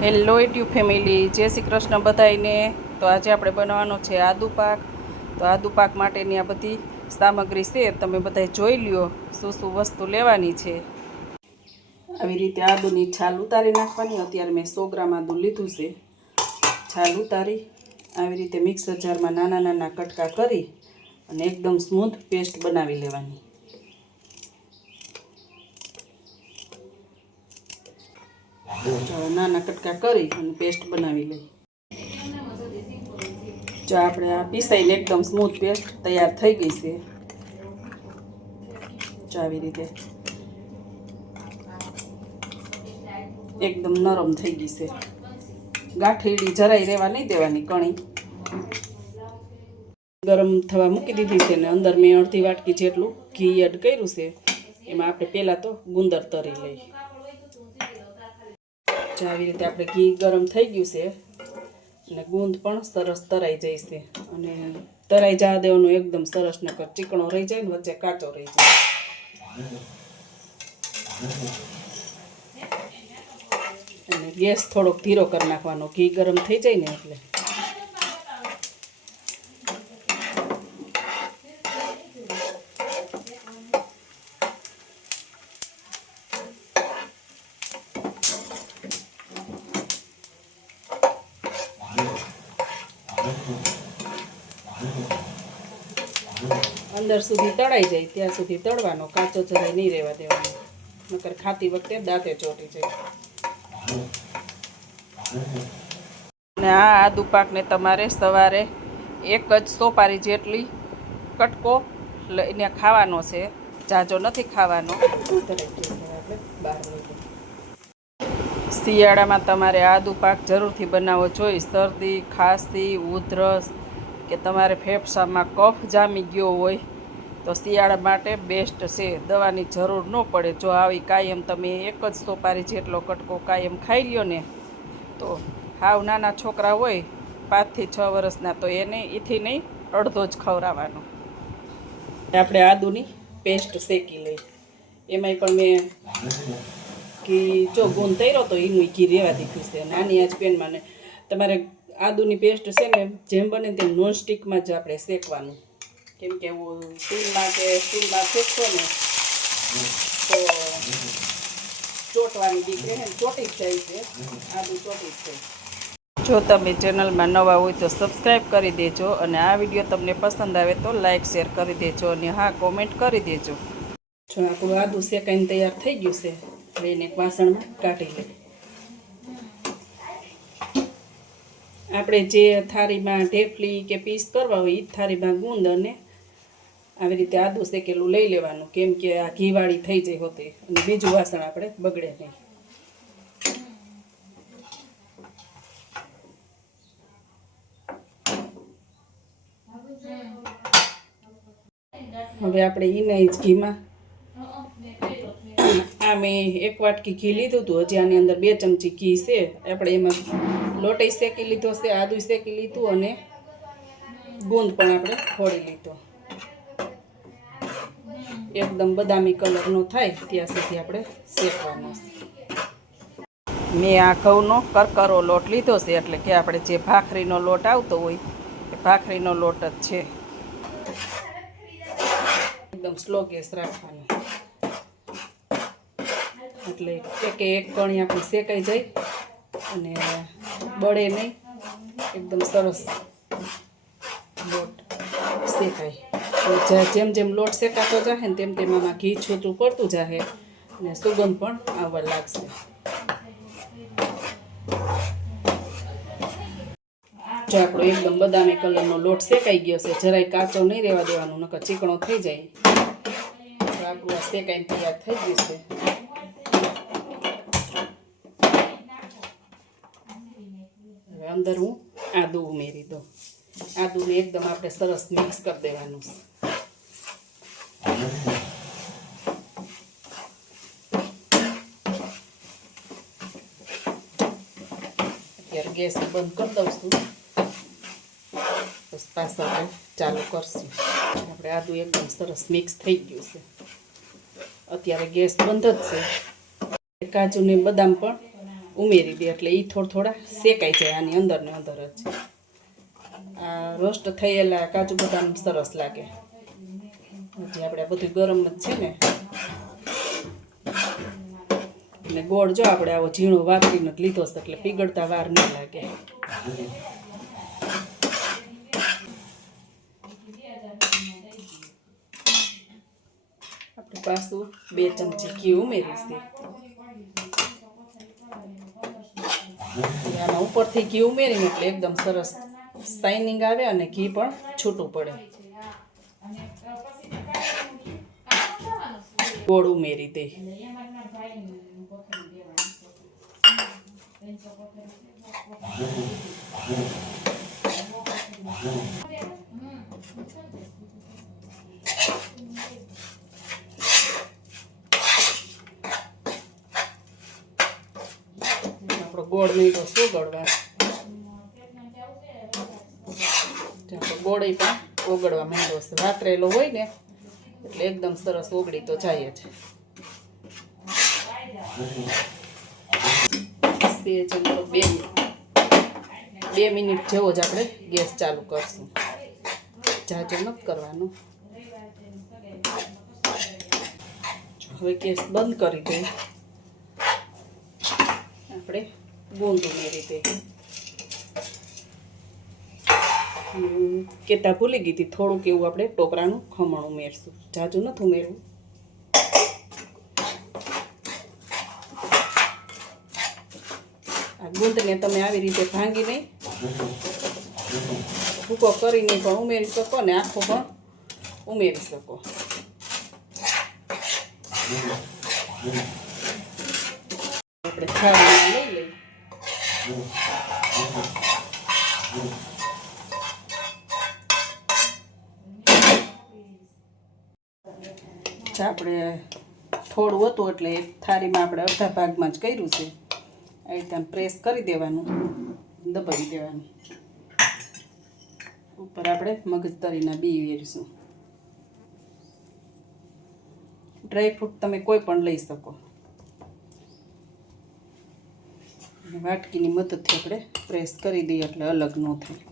Hello YouTube family, જય શ્રી કૃષ્ણ બધાઈને। તો આજે આપણે બનાવવાનો છે આદુ પાક। તો આદુ પાક માટેની આ બધી સામગ્રી છે, તમે બધા જોઈ લ્યો શું શું વસ્તુ લેવાની છે। આવી રીતે આદુની છાલ ઉતારી નાખવાની। અત્યારે મેં 100 ગ્રામ આદુ લીધું છે। છાલ ઉતારી આવી રીતે મિક્સર જારમાં નાના નાના કટકા કરી અને એકદમ સ્મૂથ પેસ્ટ બનાવી લેવાની। નાના કટકા કરી અને પેસ્ટ બનાવી લઈ। જો આપણે આ પીસાઈને એકદમ સ્મૂથ પેસ્ટ તૈયાર થઈ ગઈ છે। જો આવી રીતે એકદમ નરમ થઈ ગઈ છે। ગાંઠેડી જરાય રહેવા નહીં દેવાની। કણી ગરમ થવા મૂકી દીધી છે ને અંદર મેં અડધી વાટકી જેટલું ઘી એડ કર્યું છે। એમાં આપણે પહેલાં તો ગુંદર તરી લઈ। જો આવી રીતે આપણે ઘી ગરમ થઈ ગયું છે અને ગુંદ પણ સરસ તરાઈ જાય છે। અને તરાઈ જવા દેવાનું એકદમ સરસ, નકર ચીકણો રહી જાય ને વચ્ચે કાચો રહી જાય। અને ગેસ થોડોક ધીરો કરી નાખવાનો, ઘી ગરમ થઈ જાય ને એટલે। અંદર સુધી તળાઈ જાય ત્યાં સુધી તળવાનો, કાચો જરાય નહીં રહેવા દેવાનો, નકર ખાતી વખતે દાંતે ચોંટી જાય। અને આ આદુ પાકને તમારે સવારે એક જ સોપારી જેટલી કટકો લઈને ખાવાનો છે, જાજો નથી ખાવાનો। શિયાળામાં તમારે આદુ પાક જરૂરથી બનાવવો જોઈએ। શરદી, ખાંસી, ઉધરસ કે તમારે ફેફસામાં કફ જામી ગયો હોય તો શિયાળા માટે બેસ્ટ છે। દવાની જરૂર ન પડે। જો આવી કાયમ તમે એક જ સોપારી જેટલો કટકો કાયમ ખાઈ લ્યો ને તો હાવ નાના છોકરા હોય 5 થી 6 વર્ષના તો એને એથી નહીં અડધો જ ખવડાવવાનો। આપણે આદુની પેસ્ટ શેકી લઈ। એમાંય પણ મેં ઘી જો ગુંદ તર્યો તો એનું ઘી રહેવા દીધું છે નાની આજ પેનમાં। ને તમારે આદુની પેસ્ટ છે ને જેમ બને તેમ નોનસ્ટિકમાં જ આપણે શેકવાનું, કેમ કે એવું સ્ટીલમાં શેકશો ને તો ચોટવાની બીક રહે ને, ચોટી જ જાય છે આદુ, ચોટી જ જાય। જો તમે ચેનલમાં નવા હોય તો સબસ્ક્રાઈબ કરી દેજો અને આ વિડીયો તમને પસંદ આવે તો લાઈક શેર કરી દેજો અને હા, કોમેન્ટ કરી દેજો। જો આપણું આદુ શેકાઈને તૈયાર થઈ ગયું છે, એને એક વાસણમાં કાઢી લઈએ। આપણે જે થાળીમાં ઢેફલી કે પીસ કરવા હોય એ થાળીમાં ગુંદ અને આવી રીતે આદુ શેકેલું લઈ લેવાનું, કેમ કે આ ઘીવાળી થઈ જાય હોતી અને બીજું વાસણ આપણે બગડે નહીં। હવે આપણે એને જ ઘીમાં આ મેં 1 વાટકી ઘી લીધું હતું, હજી આની અંદર 2 ચમચી ઘી છે। આપણે એમાં લોટઈ શેકી લીધો છે, આદુ શેકી લીધું અને ગુંદ પણ આપણે ફોડી લીધો। એકદમ બદામી કલરનો થાય ત્યાં સુધી આપણે શેકવાનો છે। મેં આ ઘઉંનો કરકરો લોટ લીધો છે, એટલે કે આપણે જે ભાખરીનો લોટ આવતો હોય એ ભાખરીનો લોટ જ છે। એકદમ સ્લો ગેસ રાખવાનો, એટલે એક કણી આપણી શેકાઈ જાય અને બળે નહીં, એકદમ સરસ લોટ શેકાય। જેમ જેમ લોટ શેકાતો જશે ને તેમ તેમ આમાં ઘી છૂટું પડતું જશે અને સુગંધ પણ આવવા લાગશે। જો આપણો એકદમ બદામી કલરનો લોટ શેકાઈ ગયો છે, જરાય કાચો નહીં રહેવા દેવાનો, નકર ચીકણો થઈ જાય। તો આપણું આ શેકાઈને તૈયાર થઈ ગયું છે। હવે અંદર હું આદુ ઉમેરી દઉં। આદુને એકદમ આપણે સરસ મિક્સ કરી દેવાનું છે। અત્યારે ગેસ બંધ કરી દઉં છું, બસ પાછળ આપણે ચાલુ કરશું। આપણે આદુ એકદમ સરસ મિક્સ થઈ ગયું છે। અત્યારે ગેસ બંધ જ છે। કાજુ ને બદામ પણ ઉમેરી દે એટલે એ થોડા શેકાઈ જાય આની અંદર ને અંદર જ. આ રોસ્ટ થયેલા કાજુ બદામ સરસ લાગે. હજી આપણે આ બધું ગરમ જ છે ને. અને ગોળ જો આપણે આવો ઝીણો વાપરીને જ લીધો છે એટલે પીગળતા વાર નહીં લાગે. આપણે પાછું 2 ચમચી ઘી ઉમેરીશું. આમાં ઉપરથી ઘી ઉમેરીને એટલે એકદમ સરસ શાઇનિંગ આવે અને ઘી પણ છૂટું પડે. ગોળ ઉમેરી દે. આપણો ગોળ નહીં તો સોગળવા. ગોળ પણ ઓગળવા માંડ્યો છે. વાતરેલો હોય ને એટલે એકદમ સરસ ઓગળી તો જાય જ. બે મિનિટ જેવો જ આપણે ગેસ ચાલુ કરશું. જાજો નથી કરવાનું. હવે ગેસ બંધ કરી દઈએ. આપણે ગોંદ ઉમેરી દઈએ. કેતા ભૂલી ગઈ હતી, થોડુંક એવું આપણે ટોપરાનું ખમણ ઉમેરશું. જાજુ નથી ઉમેરવું. આ ગુંદને તમે આવી રીતે ભાંગી નહીં ભૂકો કરીને પણ ઉમેરી શકો ને આખો પણ ઉમેરી શકો. આપણે થાળીમાં લઈ લઈએ. આપણે થોડું હતું એટલે થાળીમાં આપણે અડધા ભાગમાં જ કર્યું છે. આ રીતે પ્રેસ કરી દેવાનું, દબાવી દેવાનું. ઉપર આપણે મગજતરીના બી વેરીશું. ડ્રાયફ્રૂટ તમે કોઈ પણ લઈ શકો. વાટકીની મદદથી આપણે પ્રેસ કરી દઈએ એટલે અલગ ન થાય.